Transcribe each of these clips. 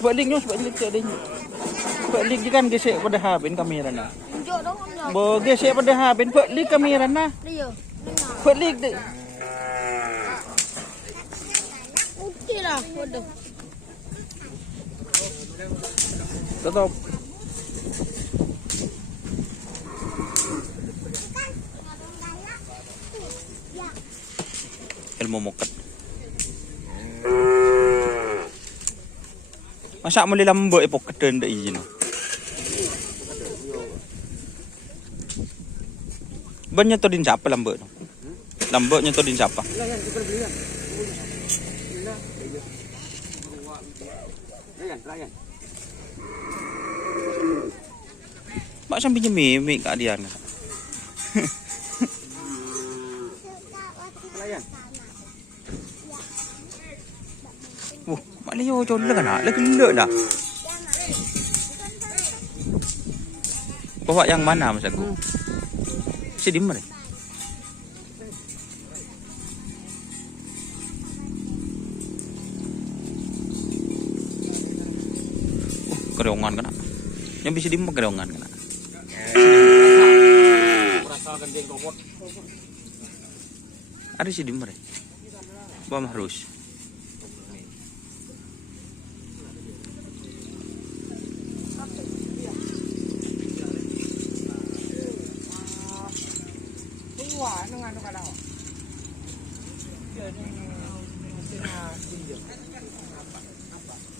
Balik nyos, balik cek dia. Balik je kan gesek pada habin kamera na. Tunjuk dong om dah. Bo gesek pada habin balik kamera na. Dia. Balik deh. Okey lah, bodoh. Tutup. Ilmu mukat. Masa muli lambak ipok keden dak izin. Banyak to din siapa lambak tu? Lambaknya to din siapa? Mak sampai nyemik kat dia. Mak Leo con lek nak, lek lek dah. Bawa yang mana mas aku? Si di mana? Kerongan kena. Yang bisa di mana kerongan kena? Ada si di mana? Bawa harus. Wah, nung ano ka daw? Yun yung sinasinyo.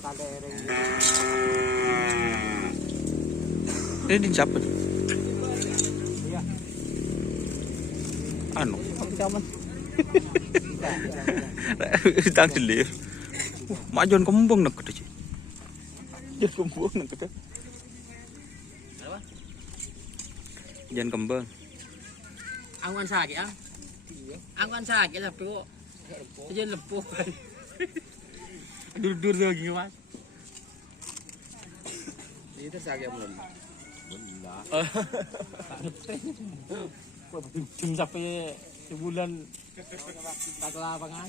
Talereng. Ini din siapa? Iya. Anu? Kaman. Tang celir. Mak Jon kembang nak kata. Jon kembang nak kata. Jon kembang. Angwan sakit ah? Angwan sakit lah perut. Saja lepuh. Dur lagi mas. Itu sakit belum? Belum. Cuma sampai sebulan tak lapangan.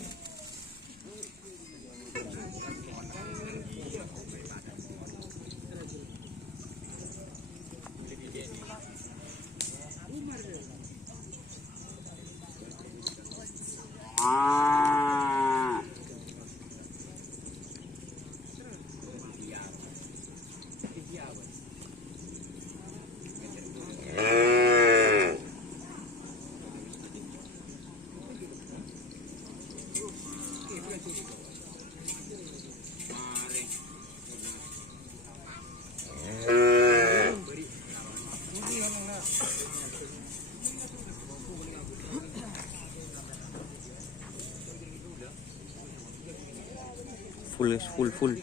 Full.